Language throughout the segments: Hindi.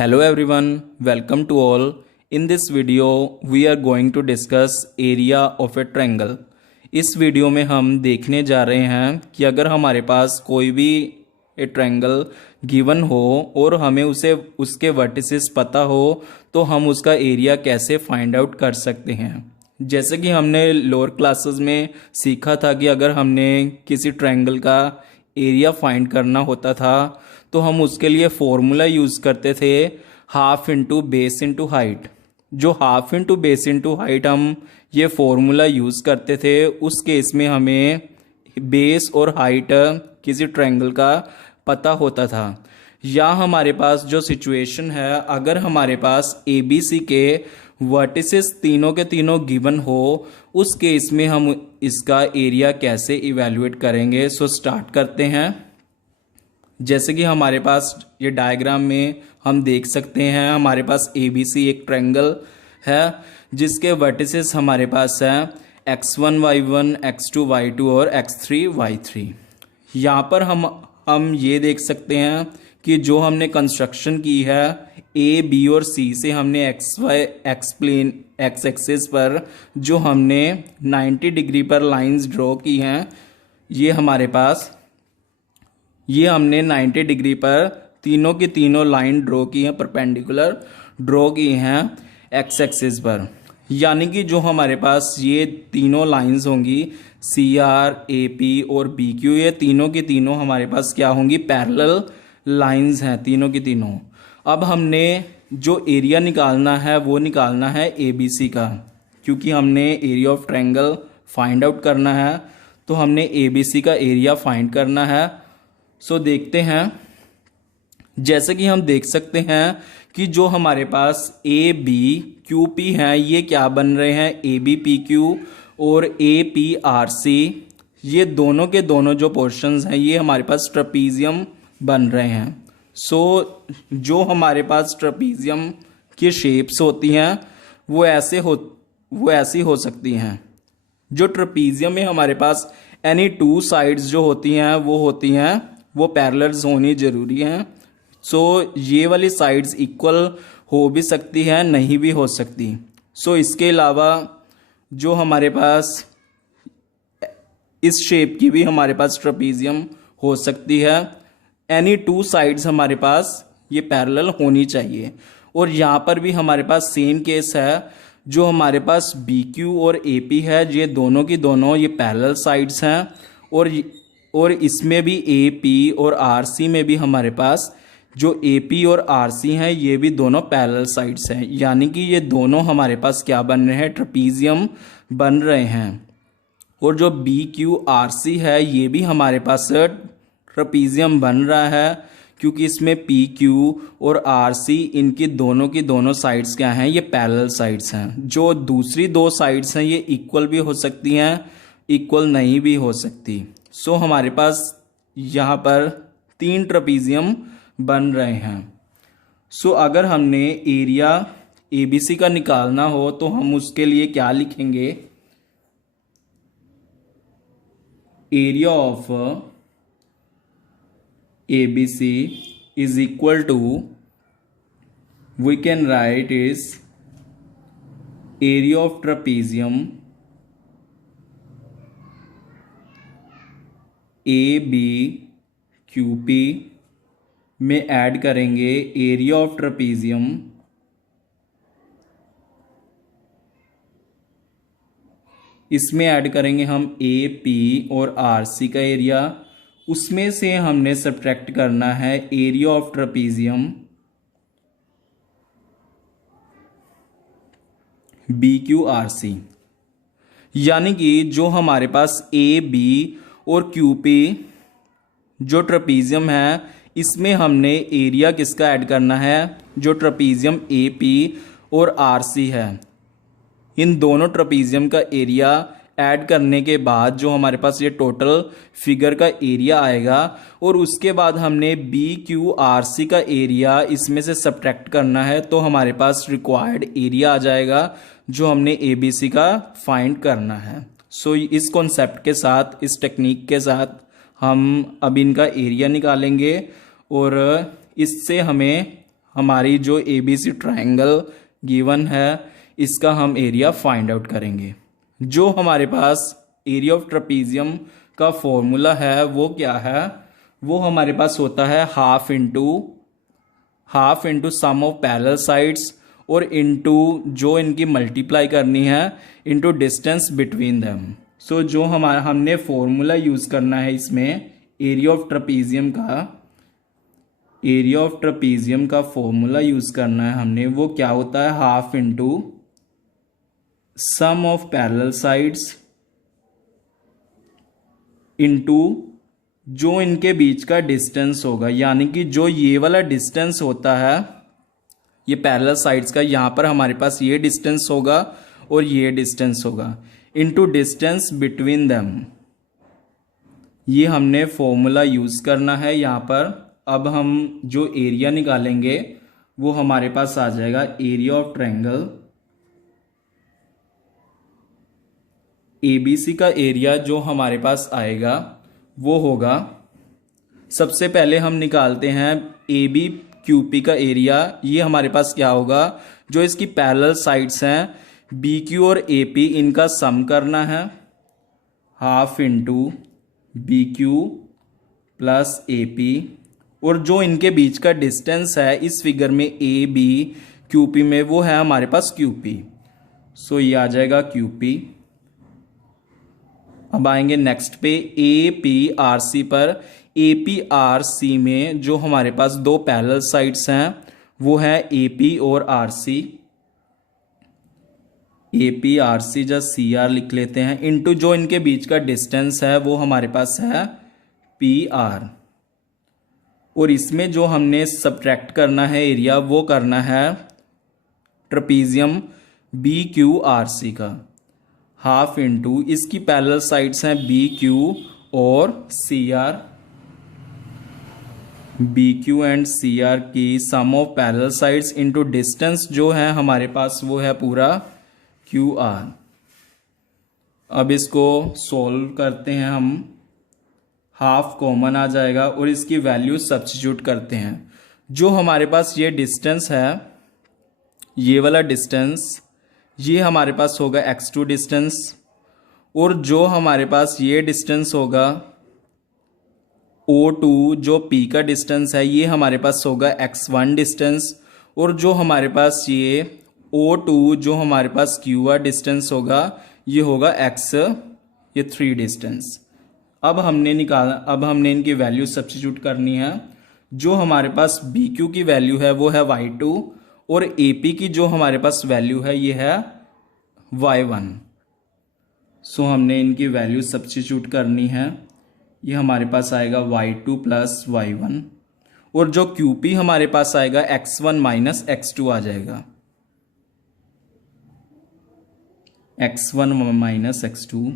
Hello everyone, welcome to all. In this video we are going to discuss area of a triangle. इस वीडियो में हम देखने जा रहे हैं कि अगर हमारे पास कोई भी ट्रायंगल गिवन हो और हमें उसे उसके वर्टिसेस पता हो तो हम उसका एरिया कैसे फाइंड आउट कर सकते हैं। जैसे कि हमने लोअर क्लासेस में सीखा था कि अगर हमने किसी ट्रायंगल का एरिया फाइंड करना होता था तो हम उसके लिए फॉर्मूला यूज़ करते थे half into base into height. जो half into base into height हम ये फॉर्मूला यूज़ करते थे उस केस में हमें बेस और हाइट किसी ट्रायंगल का पता होता था। या हमारे पास जो सिचुएशन है, अगर हमारे पास ए बी सी के वर्टिसेस तीनों के तीनों गिवन हो उस केस में हम इसका एरिया कैसे इवेल्युएट करेंगे। सो स्टार्ट करते हैं। जैसे कि हमारे पास ये डायग्राम में हम देख सकते हैं, हमारे पास ए बी सी एक ट्रायंगल है जिसके वर्टिसेस हमारे पास है x1 y1 x2 y2 और x3 y3। यहाँ पर हम ये देख सकते हैं कि जो हमने कंस्ट्रक्शन की है ए बी और सी से हमने एक्स प्लेन एक्स एक्सिस पर जो हमने 90 डिग्री पर लाइंस ड्रॉ की हैं, ये हमारे पास ये हमने 90 डिग्री पर तीनों की तीनों लाइन ड्रॉ की हैं, परपेंडिकुलर ड्रॉ की हैं एक्स एक्सिस पर। यानी कि जो हमारे पास ये तीनों लाइंस होंगी सी आर ए पी और बी क्यू, ये तीनों की तीनों हमारे पास क्या होंगी, पैरेलल लाइंस हैं तीनों की तीनों। अब हमने जो एरिया निकालना है वो निकालना है ए बी सी का, क्योंकि हमने area of triangle find out करना है तो हमने ए बी सी का एरिया फाइंड करना है। सो देखते हैं। जैसे कि हम देख सकते हैं कि जो हमारे पास ए बी क्यू पी हैं ये क्या बन रहे हैं, ए बी पी क्यू और ए पी आर सी, ये दोनों के दोनों जो पोर्शंस हैं ये हमारे पास ट्रपीजियम बन रहे हैं। सो जो हमारे पास ट्रपीजियम की शेप्स होती हैं वो ऐसी हो सकती हैं। जो ट्रपीजियम में हमारे पास एनी टू साइड्स जो होती हैं वो पैरेलल्स होनी ज़रूरी हैं। सो ये वाली साइड्स इक्वल हो भी सकती हैं, नहीं भी हो सकती। सो इसके अलावा जो हमारे पास इस शेप की भी हमारे पास ट्रपीजियम हो सकती है। एनी टू साइड्स हमारे पास ये पैरेलल होनी चाहिए। और यहाँ पर भी हमारे पास सेम केस है, जो हमारे पास बी क्यू और ए पी है ये दोनों की दोनों ये पैरेलल साइड्स हैं। और इसमें भी ए पी और आर सी में भी हमारे पास जो ए पी और आर सी हैं ये भी दोनों पैरेलल साइड्स हैं। यानी कि ये दोनों हमारे पास क्या बन रहे हैं, ट्रपीजियम बन रहे हैं। और जो बी क्यू आर सी है ये भी हमारे पास ट्रपीजियम बन रहा है, क्योंकि इसमें पी क्यू और आर सी इनकी दोनों की दोनों साइड्स क्या हैं, ये पैरेलल साइड्स हैं। जो दूसरी दो साइड्स हैं ये इक्वल भी हो सकती हैं, इक्वल नहीं भी हो सकती। सो हमारे पास यहाँ पर तीन ट्रपीजियम बन रहे हैं। सो अगर हमने एरिया ए बी सी का निकालना हो तो हम उसके लिए क्या लिखेंगे, area of A B C is equal to, we can write is area of trapezium A B Q P में ऐड करेंगे एरिया ऑफ ट्रपीजियम इसमें ऐड करेंगे हम ए पी और आर सी का एरिया। उसमें से हमने सब्ट्रैक्ट करना है area of trapezium B Q R C. यानी कि जो हमारे पास ए बी और क्यू पी जो ट्रपीजियम है इसमें हमने एरिया किसका ऐड करना है, जो ट्रपीजियम ए पी और आर सी है इन दोनों ट्रपीजियम का एरिया ऐड करने के बाद जो हमारे पास ये टोटल फिगर का एरिया आएगा। और उसके बाद हमने बी क्यू आर सी का एरिया इसमें से सब्ट्रैक्ट करना है तो हमारे पास रिक्वायर्ड एरिया आ जाएगा जो हमने ए बी सी का फाइंड करना है। सो इस कॉन्सेप्ट के साथ, इस टेक्निक के साथ हम अब इनका एरिया निकालेंगे और इससे हमें हमारी जो ABC ट्रायंगल गिवन है इसका हम एरिया फाइंड आउट करेंगे। जो हमारे पास एरिया ऑफ ट्रेपेजियम का फॉर्मूला है वो क्या है, वो हमारे पास होता है half into sum of parallel sides और इंटू जो इनकी मल्टीप्लाई करनी है into distance between them. So जो हमने फॉर्मूला यूज करना है इसमें एरिया ऑफ ट्रेपेजियम का फॉर्मूला यूज करना है हमने, वो क्या होता है half into sum of parallel sides into जो इनके बीच का डिस्टेंस होगा, यानी कि जो ये वाला डिस्टेंस होता है ये पैरेलल साइड्स का, यहां पर हमारे पास ये डिस्टेंस होगा और ये डिस्टेंस होगा इंटू डिस्टेंस बिटवीन देम। ये हमने फॉर्मूला यूज करना है यहां पर। अब हम जो एरिया निकालेंगे वो हमारे पास आ जाएगा एरिया ऑफ ट्रायंगल ABC का एरिया जो हमारे पास आएगा वो होगा, सबसे पहले हम निकालते हैं AB QP का एरिया। ये हमारे पास क्या होगा, जो इसकी पैरेलल साइड्स हैं BQ और AP इनका सम करना है half into BQ plus AP, और जो इनके बीच का डिस्टेंस है इस फिगर में AB QP में वो है हमारे पास QP। सो ये आ जाएगा QP। अब आएंगे नेक्स्ट पे APRC पर। APRC में जो हमारे पास दो पैरेलल साइड्स हैं वो है AP और RC। APRC जब CR लिख लेते हैं इंटू जो इनके बीच का डिस्टेंस है वो हमारे पास है PR, और इसमें जो हमने सब्ट्रैक्ट करना है एरिया वो करना है ट्रेपेजियम BQRC का हाफ इंटू इसकी पैरेलल साइड्स हैं BQ और CR। BQ एंड CR की sum of parallel sides into distance जो है हमारे पास वो है पूरा QR। अब इसको सॉल्व करते हैं हम, हाफ कॉमन आ जाएगा और इसकी वैल्यू सब्स्टिट्यूट करते हैं। जो हमारे पास ये डिस्टेंस है, ये वाला डिस्टेंस, ये हमारे पास होगा x2 डिस्टेंस, और जो हमारे पास ये डिस्टेंस होगा O2 जो P का डिस्टेंस है ये हमारे पास होगा x1 डिस्टेंस, और जो हमारे पास ये O2 जो हमारे पास QR डिस्टेंस होगा ये होगा ये 3 डिस्टेंस। अब हमने इनकी वैल्यू सब्स्टिट्यूट करनी है। जो हमारे पास BQ की वैल्यू है वो है y2 और AP की जो हमारे पास वैल्यू है ये है y1। सो हमने इनकी वैल्यू सब्स्टिट्यूट करनी है, ये हमारे पास आएगा y2 प्लस y1, और जो QP हमारे पास आएगा x1 माइनस x2 आ जाएगा, x1 माइनस x2।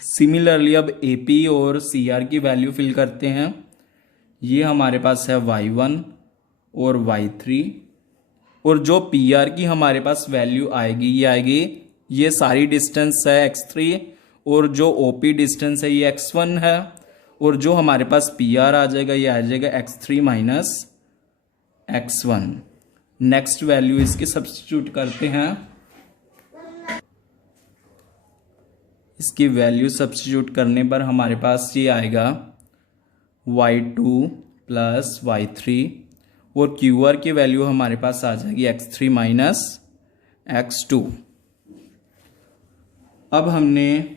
सिमिलरली अब AP और CR की वैल्यू फिल करते हैं। ये हमारे पास है y1 और y3, और जो PR की हमारे पास वैल्यू आएगी ये आएगी, ये सारी डिस्टेंस है x3, और जो OP डिस्टेंस है ये x1 है, और जो हमारे पास PR आ जाएगा ये आ जाएगा x3 minus x1। Next value इसकी सब्स्टिट्यूट करते हैं। इसकी वैल्यू सब्स्टिट्यूट करने पर हमारे पास ये आएगा y2 प्लस y3, और QR की वैल्यू हमारे पास आ जाएगी x3 माइनस x2। अब हमने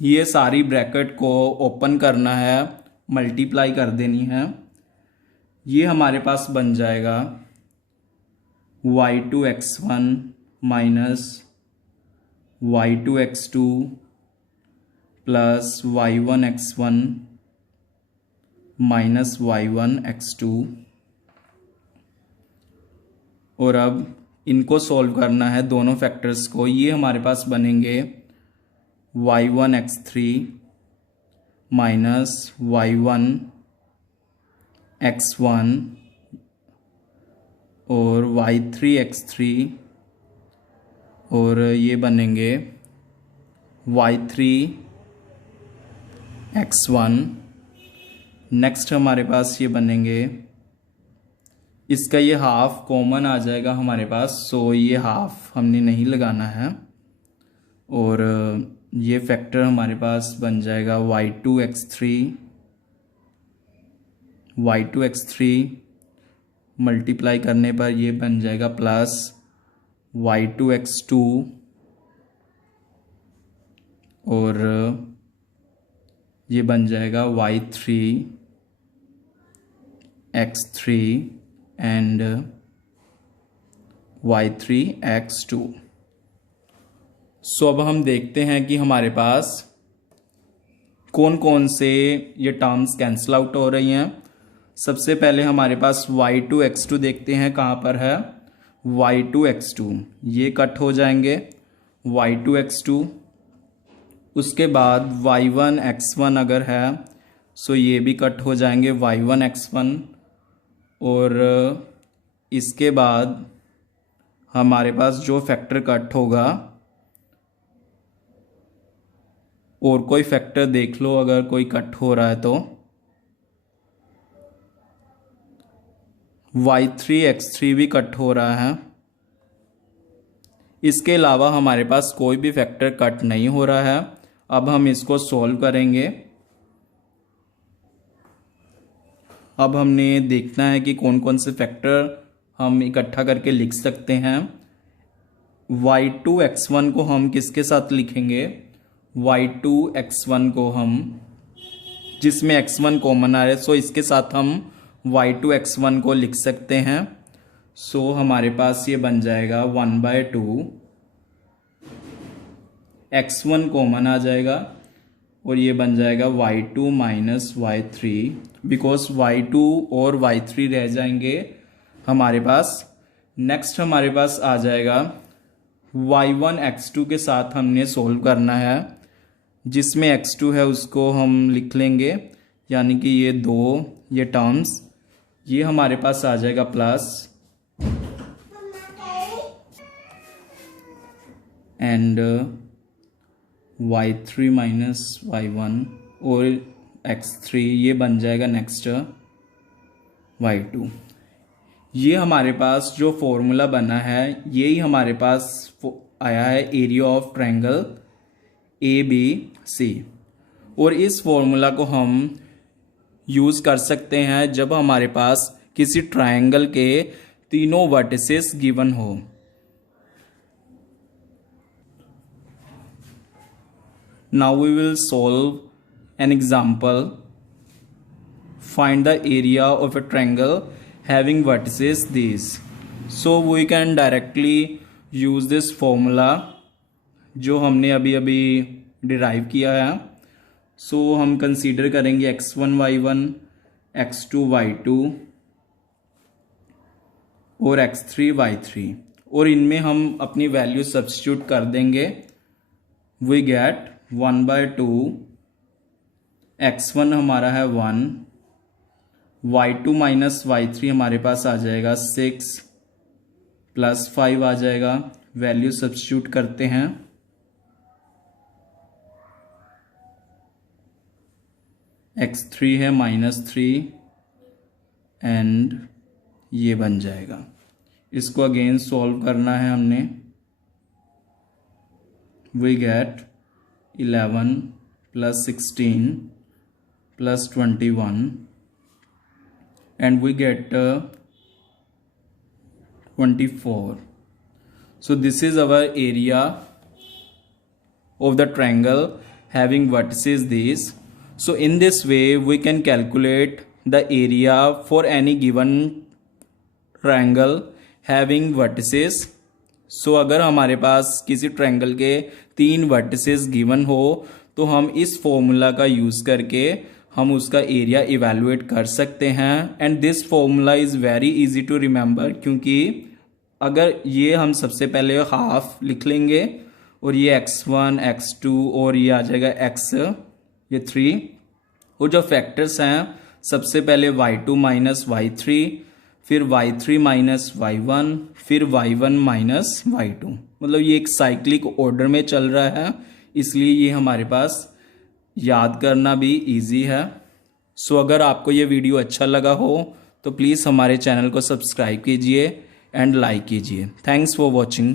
ये सारी ब्रैकेट को ओपन करना है, मल्टीप्लाई कर देनी है। ये हमारे पास बन जाएगा y2 x1 minus y2 x2 plus y1 x1 minus y1 x2, और अब इनको सॉल्व करना है दोनों फैक्टर्स को। ये हमारे पास बनेंगे y1 x3 minus y1 x1 और y3 x3, और ये बनेंगे y3 x1। नेक्स्ट हमारे पास ये बनेंगे इसका ये हाफ कॉमन आ जाएगा हमारे पास, सो ये हाफ हमने नहीं लगाना है। और ये फैक्टर हमारे पास बन जाएगा y2 मल्टीप्लाई करने पर ये बन जाएगा प्लस y2 और ये बन जाएगा y3 एंड y3 सो अब हम देखते हैं कि हमारे पास कौन कौन से ये टर्म्स कैंसिल आउट हो रही हैं। सबसे पहले हमारे पास y2 देखते हैं कहाँ पर है। y2 ये कट हो जाएंगे y2 उसके बाद y1 अगर है सो ये भी कट हो जाएंगे y1 और इसके बाद हमारे पास जो फैक्टर कट होगा, और कोई फैक्टर देख लो अगर कोई कट हो रहा है तो y3 भी कट हो रहा है। इसके अलावा हमारे पास कोई भी फैक्टर कट नहीं हो रहा है। अब हम इसको सॉल्व करेंगे। अब हमने देखना है कि कौन कौन से फैक्टर हम इकट्ठा करके लिख सकते हैं। y2 को हम किसके साथ लिखेंगे, y2 को हम जिसमें x1 कॉमन आ रहा है, सो इसके साथ हम y2 को लिख सकते हैं। सो हमारे पास ये बन जाएगा 1/2 x1 कॉमन आ जाएगा और ये बन जाएगा y2 minus y3 because y2 और y3 रह जाएंगे हमारे पास। नेक्स्ट हमारे पास आ जाएगा y1 के साथ हमने सोल्व करना है, जिसमें x2 है उसको हम लिख लेंगे, यानी कि ये दो ये टर्म्स ये हमारे पास आ जाएगा plus and y3 minus y1 और x3 ये बन जाएगा नेक्स्ट y2। ये हमारे पास जो फॉर्मूला बना है यही हमारे पास आया है एरिया ऑफ ट्रायंगल ABC। और इस फॉर्मूला को हम यूज़ कर सकते हैं जब हमारे पास किसी ट्रायंगल के तीनों वर्टिसेस गिवन हो। Now we will solve an example. Find the area of a triangle having vertices these. So we can directly use this formula जो हमने अभी अभी डिराइव किया है। सो हम कंसीडर करेंगे x1 y1 x2 y2 और x3 y3 और इनमें हम अपनी वैल्यू सब्स्टिट्यूट कर देंगे। वी गेट 1/2 x1 हमारा है 1 y2 माइनस y3 हमारे पास आ जाएगा 6 प्लस 5 आ जाएगा। वैल्यू सब्स्टिट्यूट करते हैं। x3 है -3 एंड ये बन जाएगा। इसको अगेन सॉल्व करना है हमने। We get 11 plus 16 plus 21 and we get 24. So this is our area of the triangle having vertices these. So in this way we can calculate the area for any given triangle having vertices. सो अगर हमारे पास किसी ट्रायंगल के 3 वर्टिसेस गिवन हो तो हम इस फॉर्मूला का यूज़ करके हम उसका एरिया इवैल्यूएट कर सकते हैं। And this formula is very easy to remember, क्योंकि अगर ये हम सबसे पहले हाफ लिख लेंगे और ये x1 x2 और ये आ जाएगा x ये 3 और जो फैक्टर्स हैं सबसे पहले y2 माइनस y3 फिर y3 माइनस y1 फिर y1 माइनस y2, मतलब ये एक साइक्लिक ऑर्डर में चल रहा है, इसलिए ये हमारे पास याद करना भी इजी है। सो अगर आपको ये वीडियो अच्छा लगा हो तो प्लीज़ हमारे चैनल को सब्सक्राइब कीजिए एंड लाइक कीजिए। Thanks for watching.